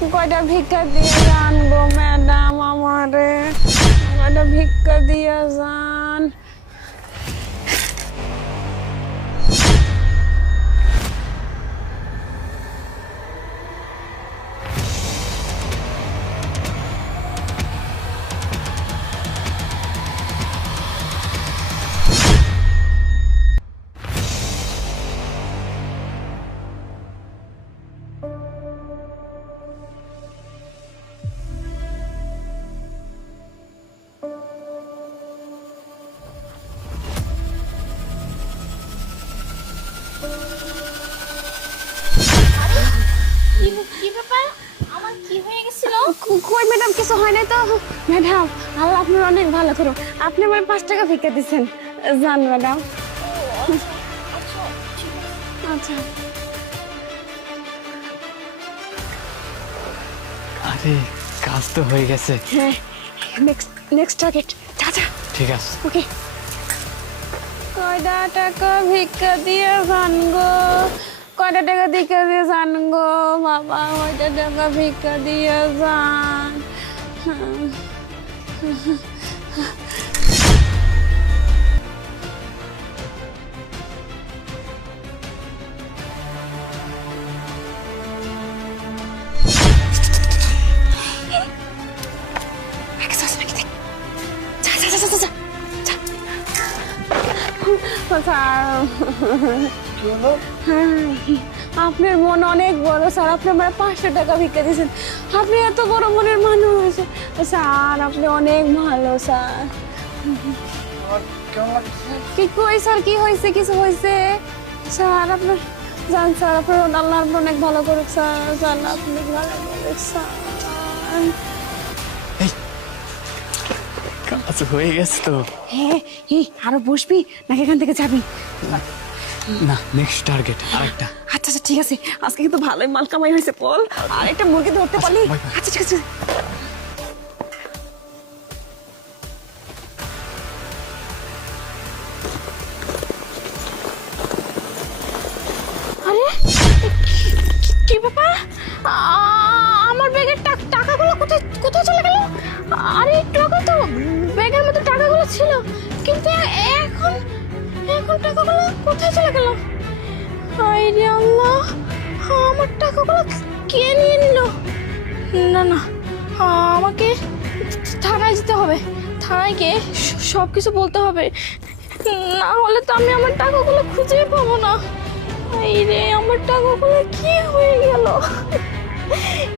কয়টা ভিক্ষা দিয়ে যান গো ম্যাডাম, আমারে কয়টা ভিক্ষা দিয়ে যান। কি কি ব্যাপার? আমার কি হয়ে গেছিল? কই ম্যাডাম, কিছু হয় নাই তো? ম্যাডাম, আল্লাহ আপনার অনেক ভালো করুন, আপনি আমার 5 টাকা ভিক্ষা দিচ্ছেন। যান ম্যাডাম। আচ্ছা, ঠিক আছে। আচ্ছা। আরে কাজ তো হয়ে গেছে। হ্যাঁ, নেক্সট নেক্সট টার্গেট। যা যা। ঠিক আছে। ওকে। কয়টা টাকা ভিক্ষা দিয়ে যান গো, কয়টা টাকা ভিক্ষা দিয়ে যান গো বাবা, কয়টা টাকা ভিক্ষা দিয়ে যান। আপনার মন অনেক বড় স্যার, আপনি আমার 500 টাকা ভিক্ষা দিয়েছেন। আপনি এত বড় মনের মানুষ স্যার, আপনি অনেক ভালো স্যার। কি কই স্যার, কি হয়েছে? কিছু হয়েছে স্যার? আপনার জান স্যার, আপনার আল্লাহ আপনার অনেক ভালো করুক স্যার, জান আপনি ভালো করুক স্যার। কাজ হয়ে গেছে তো। হ্যাঁ, আরো বসবি নাকি এখান থেকে যাবি? না, নেক্সট টার্গেট আরেকটা। আচ্ছা আচ্ছা, ঠিক আছে, আজকে কিন্তু ভালোই মাল কামাই হয়েছে বল। আর একটা মুরগি ধরতে পারলি? Bye bye. আচ্ছা ঠিক আছে। আরে কি ব্যাপার? আমার ব্যাগের টাকাগুলো কোথায় কোথায় চলে গেল? আরে একটু আগে তো ব্যাগের মধ্যে টাকাগুলো ছিল, কিন্তু এখন এখন টাকাগুলো কোথায় চলে গেল? আরে আল্লাহ, আমার টাকাগুলো কে নিয়ে নিল? না না, আমাকে থানায় যেতে হবে, থানায় গিয়ে সব কিছু বলতে হবে, না হলে তো আমি আমার টাকাগুলো খুঁজে পাবো না। এই রে, আমার টাকাগুলো কি হয়ে গেল?